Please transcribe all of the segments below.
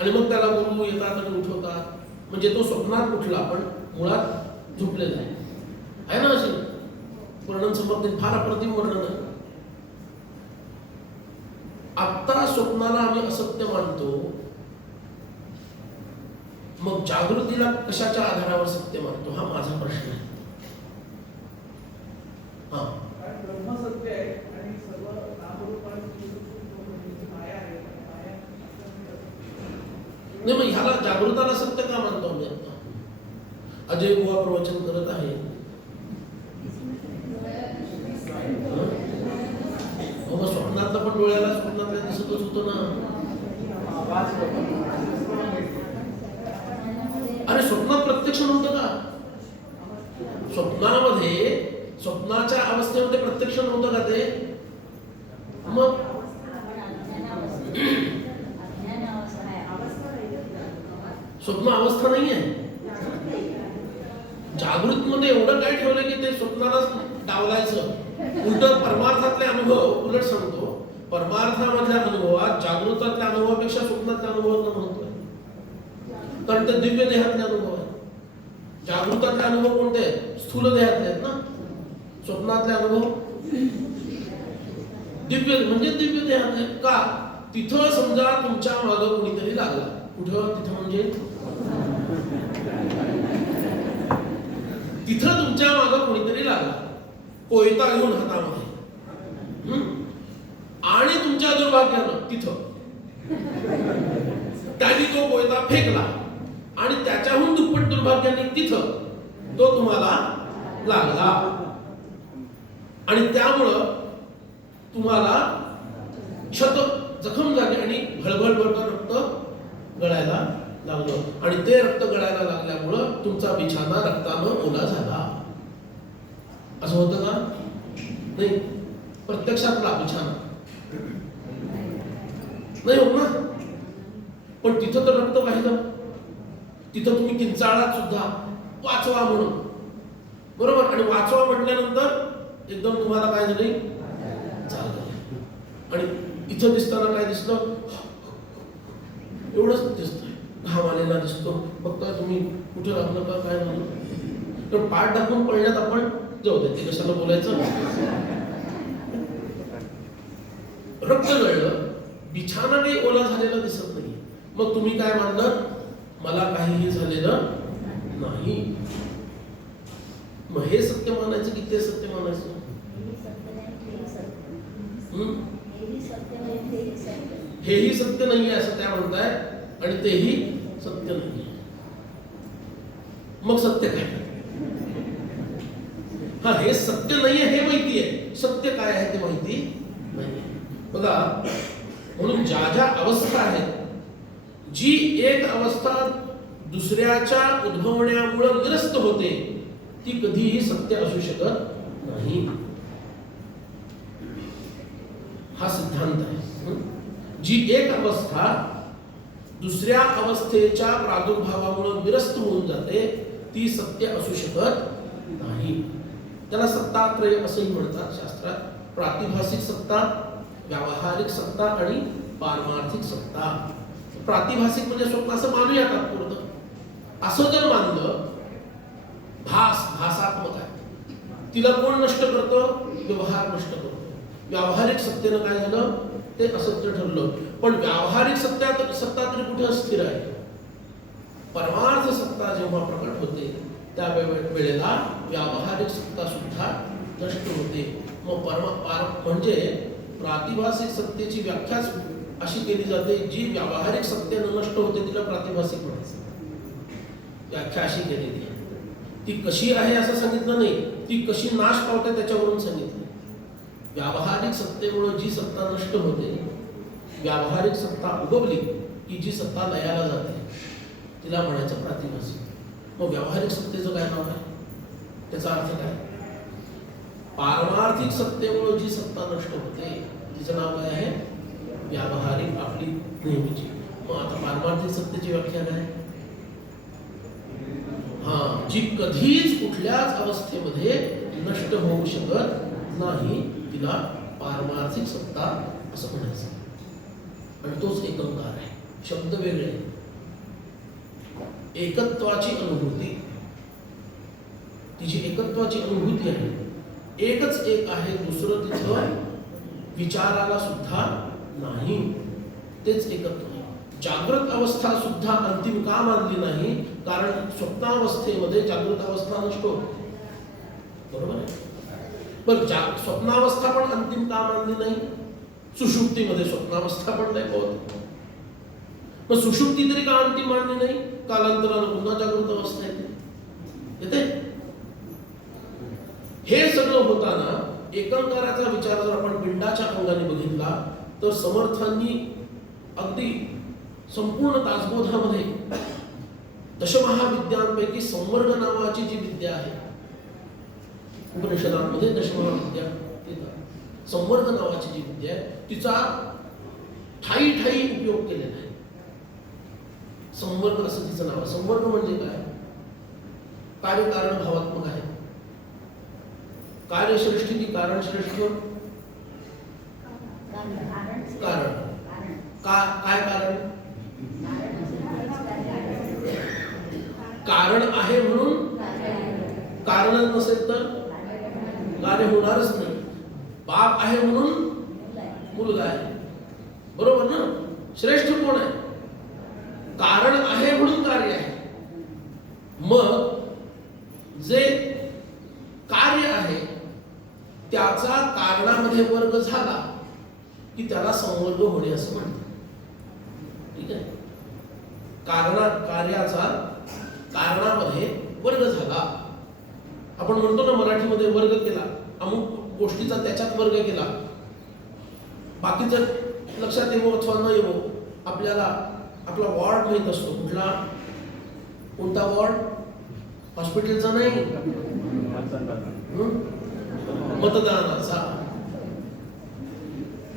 आणि मग त्याला गुरु येतात आणि उठवतात म्हणजे तो स्वप्नात उठला पण मुळात झोपलेला आहे आहे ना असे वर्णन संबंधित फार अप्रतिम वर्णन आहे. आत्ता स्वप्नाला आम्ही असत्य मानतो. मग जागृतीला कशाच्या आधारावर सत्य मानतो? हा माझा प्रश्न आहे हा कारण ब्रह्म सत्य आहे आणि सर्व नामरूप आणि सूक्ष्म माया आहे माया नाही मग ह्याला जागृताला सत्य का मानतो मी आता? अजय बुवा प्रवचन करत आहे. मग स्वप्नातलं पण डोळ्याला स्वप्नातल्या दिसतच होतो ना. अरे स्वप्नात प्रत्यक्ष नव्हतं का? स्वप्नामध्ये स्वप्नाच्या अवस्थेमध्ये प्रत्यक्ष नव्हतं का ते? मग स्वप्न अवस्था नाही आहे जागृत मध्ये एवढं काय ठेवलं की ते उलट अनुभव, उलट कारण दिव्य देहातले अनुभव आहे जागृतातले अनुभव स्थूल आहेत ना. स्वप्नातले अनुभव. दिव्य दिव्य देहातले का? तुमच्या मागं कोणीतरी लागला. कोयता घेऊन हातामध्ये. हम्म? आणि तुमच्या दुर्भाग्यानं तिथं. त्यांनी तो कोयता फेकला. आणि त्याच्याहून दुप्पट दुर्भाग्याने तिथं तो तुम्हाला लागला. आणि त्यामुळं तुम्हाला क्षत जखम झाली आणि भळभळ भळभळ रक्त गळायला लागलं. आणि ते रक्त गळायला लागल्यामुळं तुमचा बिछाना रक्तानं ओला झाला. असं होतं का? नाही प्रत्यक्षात लागू छान नाही होत ना? पण तिथं तर रक्त पाहिलं. तिथं तुम्ही किंचाळात सुद्धा वाचवा म्हणून. बरोबर? आणि वाचवा म्हटल्यानंतर एकदम तुम्हाला काय झाले? झालं. आणि इथं दिसताना काय दिसलं? एवढंच दिसतंय. घाम आलेला दिसतो. फक्त तुम्ही कुठे लागलं का काय झालं तर पाठ दाखवून पडण्यात आपण. जाऊ दे ते कशाला बोलायचं. रक्त गळलं बिछानाने ओला झालेला दिसत नाही. मग तुम्ही काय मानणार मला काहीही झालेलं नाही. मग हे सत्य मानायचं की ते सत्य मानायचं? हम्म? हेही सत्य नाही असं त्या म्हणताय आणि तेही सत्य नाही मग सत्य काय हा हे सत्य नाही आहे हे माहिती आहे सत्य काय आहे ते माहिती नाही बघा म्हणून ज्या ज्या अवस्था आहेत जी एक अवस्था दुसऱ्याच्या उद्भवण्यामुळे निरस्त होते ती कधीही सत्य असू शकत नाही. हा सिद्धांत आहे. जी एक अवस्था दुसऱ्या अवस्थेच्या प्रादुर्भावामुळे निरस्त होऊन जाते ती सत्य असू शकत नाही. त्याला सत्तात्रय असंही म्हणतात शास्त्रात. प्रातिभासिक सत्ता व्यावहारिक सत्ता आणि पारमार्थिक सत्ता. प्रातिभासिक म्हणजे स्वप्न असं मानूया तात्पुरतं असं जर मानलं भास भासात्मक आहे. तिला कोण नष्ट करतं? व्यवहार नष्ट करतो. व्यावहारिक सत्तेनं काय झालं? ते असत्य ठरलं. पण व्यावहारिक सत्या सत्ता तरी कुठे अस्थिर आहे? परमार्थ सत्ता जेव्हा प्रकट होते त्या वेळेला व्यावहारिक सत्ता सुद्धा नष्ट होते. मग परमा पार म्हणजे प्रातिभासिक सत्तेची व्याख्याच अशी केली जाते जी व्यावहारिक सत्तेनं नष्ट होते तिला प्रातिभासिक म्हणायचं. व्याख्या अशी केलेली आहे. ती कशी आहे असं सांगितलं नाही ती कशी नाश पावते त्याच्यावरून सांगितलं. व्यावहारिक सत्तेमुळे जी सत्ता नष्ट होते व्यावहारिक सत्ता उगवली की जी सत्ता लयाला जाते तिला म्हणायचं प्रातिभासिक मग व्यावहारिक सत्तेचं काय नाव आहे? त्याचा अर्थ काय? पारमार्थिक सत्तेमुळे जी सत्ता नष्ट होते तिचं नाव काय आहे? व्यावहारिक आपली नेहमीची मग आता पारमार्थिक सत्तेची व्याख्या काय? हा, जी कधीच कुठल्याच अवस्थेमध्ये नष्ट होऊ शकत नाही, तिला पारमार्थिक सत्ता असं म्हणायचं. आणि तोच एकंकार आहे. शब्द वेगळे. एकत्वाची अनुभूती. तिची एकत्वाची अनुभूती आहे. एकच एक आहे, दुसरं तिथं विचाराला सुद्धा नाही. तेच एकत्व जागृत अवस्था सुद्धा अंतिम का मानली नाही? कारण स्वप्नावस्थेमध्ये जागृत अवस्था नसतो. बरोबर आहे? पण जा स्वप्नावस्था पण अंतिम का मानली नाही? सुषुप्तीमध्ये स्वप्नावस्था पण नाही होत. पण सुषुप्ती तरी का अंतिम मानली नाही? कालांतरानं पुन्हा जागृत अवस्था येते. येते? हे सगळं होताना एकंकाराचा विचार जर आपण पिंडाच्या अंगाने बघितला तर समर्थांनी अगदी संपूर्ण दासबोधामध्ये दशमहाविद्यांपैकी संवर्ग नावाची जी विद्या आहे उपनिषदांमध्ये दशमहाविद्या संवर्ग नावाची जी विद्या आहे तिचा ठाई ठाई उपयोग केलेला आहे. संवर्ग असं तिचं नाव आहे. संवर्ग म्हणजे काय? कार्यकारण भावात्मक आहे. कार्यश्रेष्ठी ती कारण श्रेष्ठ कारण? का काय कारण? कारण आहे म्हणून? कारणच नसेल तर? कार्य होणारच नाही. बाप आहे म्हणून? मुलगा आहे. बरोबर ना? श्रेष्ठ कोण आहे? कारण आहे म्हणून कार्य आहे. मग जे कार्य आहे त्याचा कारणामध्ये वर्ग झाला. की त्याला संवर्ग होणे असं म्हणतात. ठीक आहे? कारणा कार्याचा कारणामध्ये वर्ग झाला. आपण म्हणतो ना मराठीमध्ये वर्ग केला. अमुक गोष्टीचा त्याच्यात वर्ग केला. बाकीचं लक्षात येवो अथवा न येवो आपल्याला आपला वॉर्ड माहीत असतो. कुठला? कोणता वॉर्ड? हॉस्पिटलचा नाही? मतदानाचा.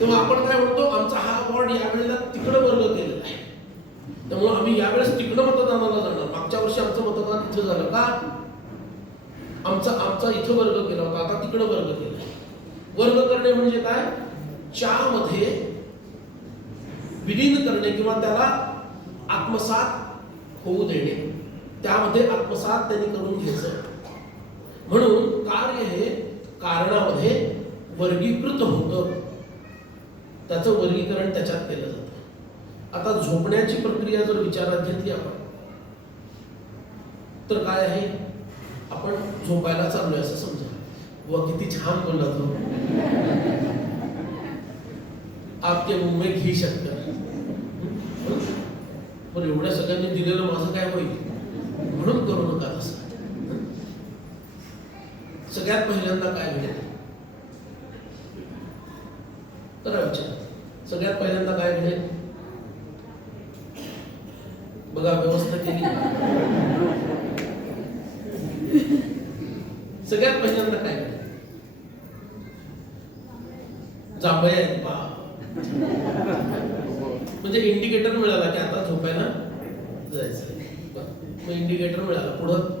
तेव्हा आपण काय म्हणतो आमचा हा वॉर्ड यावेळेला तिकडं वर्ग केलेला आहे. त्यामुळे आम्ही यावेळेस तिकडं मतदानाला जाणार. मागच्या वर्षी आमचं मतदान इथं झालं का? आमचा आमचा इथं वर्ग केला होता आता तिकडं वर्ग केला वर्ग करणे म्हणजे काय? मध्ये विलीन करणे किंवा त्याला आत्मसात होऊ देणे. त्यामध्ये आत्मसात त्यांनी करून घ्यायचं. म्हणून कार्य हे कारणामध्ये वर्गीकृत होतं. त्याचं वर्गीकरण त्याच्यात केलं जातं. आता झोपण्याची प्रक्रिया जर विचारात घेतली आपण तर काय आहे? आपण झोपायला चाललोय असं समजा व किती छान बोलला तो. आपके मुंबई में घी शक्कर. पण एवढ्या सगळ्यांनी दिलेलं माझं काय होईल? म्हणून करू नका तसं. सगळ्यात पहिल्यांदा काय घडेल करा विचार सगळ्यात पहिल्यांदा काय घडेल? बघा व्यवस्था केली सगळ्यात पहिल्यांदा काय घडेल? जांभळे आहेत. बा म्हणजे इंडिकेटर मिळाला की आता झोपायला जायचं. मग इंडिकेटर मिळाला पुढं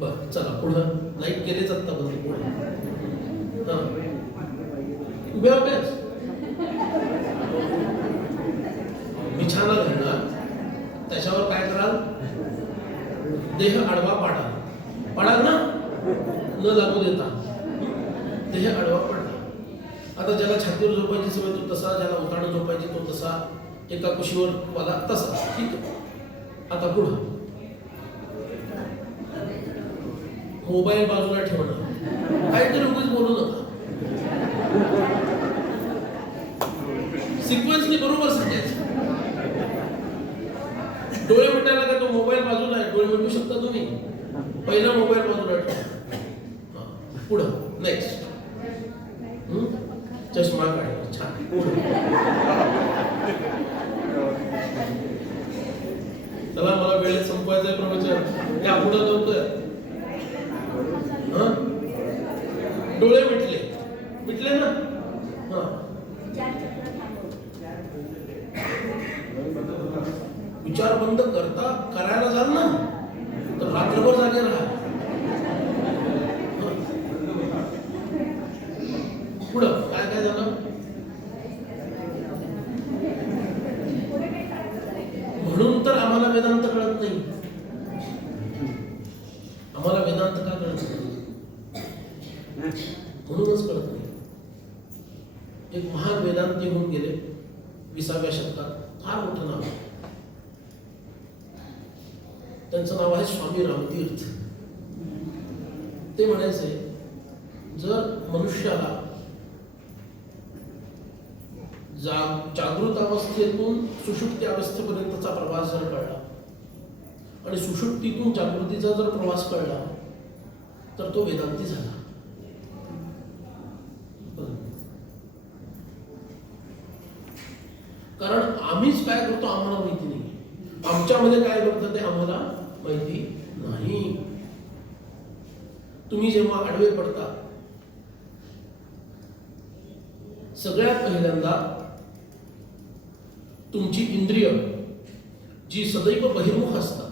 बर चला पुढं केलेच गेलेच आत्ता बंद पुढे हा उभ्या उभ्याच बिछाना घालणार त्याच्यावर काय कराल? देह आडवा पाडा पाडाल ना? न लागू देता. देह आडवा पडला. आता ज्याला छातीवर झोपायची सवय तो तसा. ज्याला उताणं झोपायची तो तसा. एका कुशीवर वाला तसा. ठीक आता पुढं. मोबाईल बाजूला ठेवणं. काहीतरी उगीच बोलू नका. सिक्वेन्सने बरोबर सांगायचं. डोळे मिटायला का तो मोबाईल बाजूला आहे. डोळे मिटू शकता तुम्ही? पहिला मोबाईल बाजूला ठेवा. हा, पुढं. नेक्स्ट चष्मा काढला छान. चला मला वेळेत संपवायचा प्रवचन या पुढं लवकर हा? डोळे मिटले. मिटले ना? हा. विचार बंद करता करायला जाल ना तर रात्रभर जागे राहा. पुढं काय काय झालं? म्हणून तर आम्हाला वेदांत कळत नाही. आम्हाला वेदांत का कळत नाही म्हणूनच कळत नाही एक निघून होऊन गेले. विसाव्या शतकात फार मोठं नाव आहे. त्यांचं नाव आहे स्वामी रामतीर्थ. ते म्हणायचे जर मनुष्याला जागृत अवस्थेतून सुषुप्ती अवस्थेपर्यंतचा प्रवास जर कळला आणि सुषुप्तीतून जागृतीचा जर प्रवास कळला तर तो वेदांती झाला कारण आम्हीच काय करतो आम्हाला माहिती नाही त्याच्यामध्ये काय घडतं ते आम्हाला माहिती नाही. तुम्ही जेव्हा आडवे पडता सगळ्यात पहिल्यांदा तुमची इंद्रिय जी सदैव बहिर्मुख असतात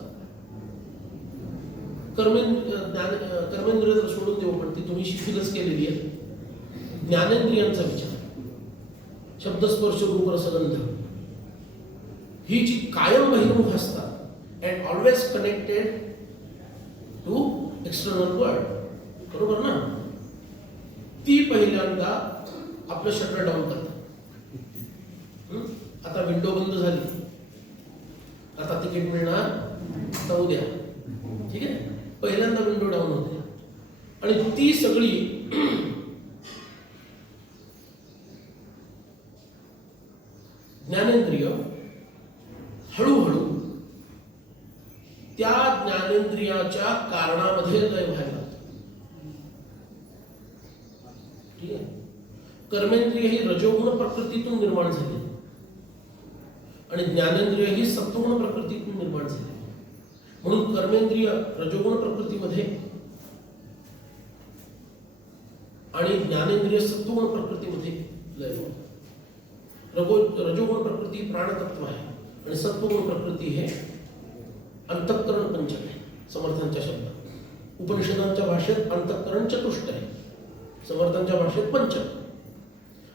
कर्में कर्मेंद्रिय तर सोडून देऊ पण ती तुम्ही शिथिलच केलेली आहे ज्ञानेंद्रियांचा विचार शब्दस्पर्श रूप रसगंध. ही जी कायम बहिर्मुख असतात and always connected to external world बरोबर ना? ती पहिल्यांदा आपलं शटर डाऊन करतात. आता विंडो बंद झाली. आता तिकीट मिळणार? आता उद्या. ठीक आहे? पहिल्यांदा विंडो डाऊन होते. आणि ती सगळी ज्ञानेंद्रिय ज्ञानेंद्रियाच्या कारणामध्ये लय व्हायला. ठीक आहे? कर्मेंद्रिय ही रजोगुण प्रकृतीतून निर्माण झाली. आणि ज्ञानेंद्रिय ही सत्वगुण प्रकृतीतून निर्माण झाली. म्हणून कर्मेंद्रिय रजोगुण प्रकृतीमध्ये आणि ज्ञानेंद्रिय सत्वगुण प्रकृतीमध्ये लय रगो, रजोगुण प्रकृती प्राणतत्व आहे. आणि सत्वगुण प्रकृती हे अंतःकरण पंचक आहे. समर्थांच्या शब्दात. उपनिषदांच्या भाषेत अंतःकरण चतुष्ट आहे. समर्थांच्या भाषेत पंचक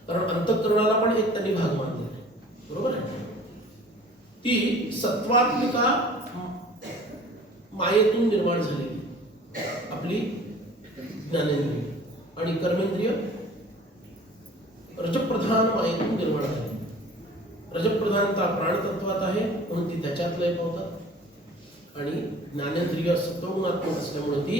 कारण अंतःकरणाला पण एक त्यांनी भाग मानलेला आहे. बरोबर आहे? ती सत्वात्मिका मायेतून निर्माण झालेली आपली ज्ञानेंद्रिय आणि कर्मेंद्रिय रजप्रधान मायेतून निर्माण झाली रजप्रधानता प्राणतत्वात आहे म्हणून ती त्याच्यात लय पावतात आणि ज्ञानेंद्रिय सत्वगुणात्मक असल्यामुळे ती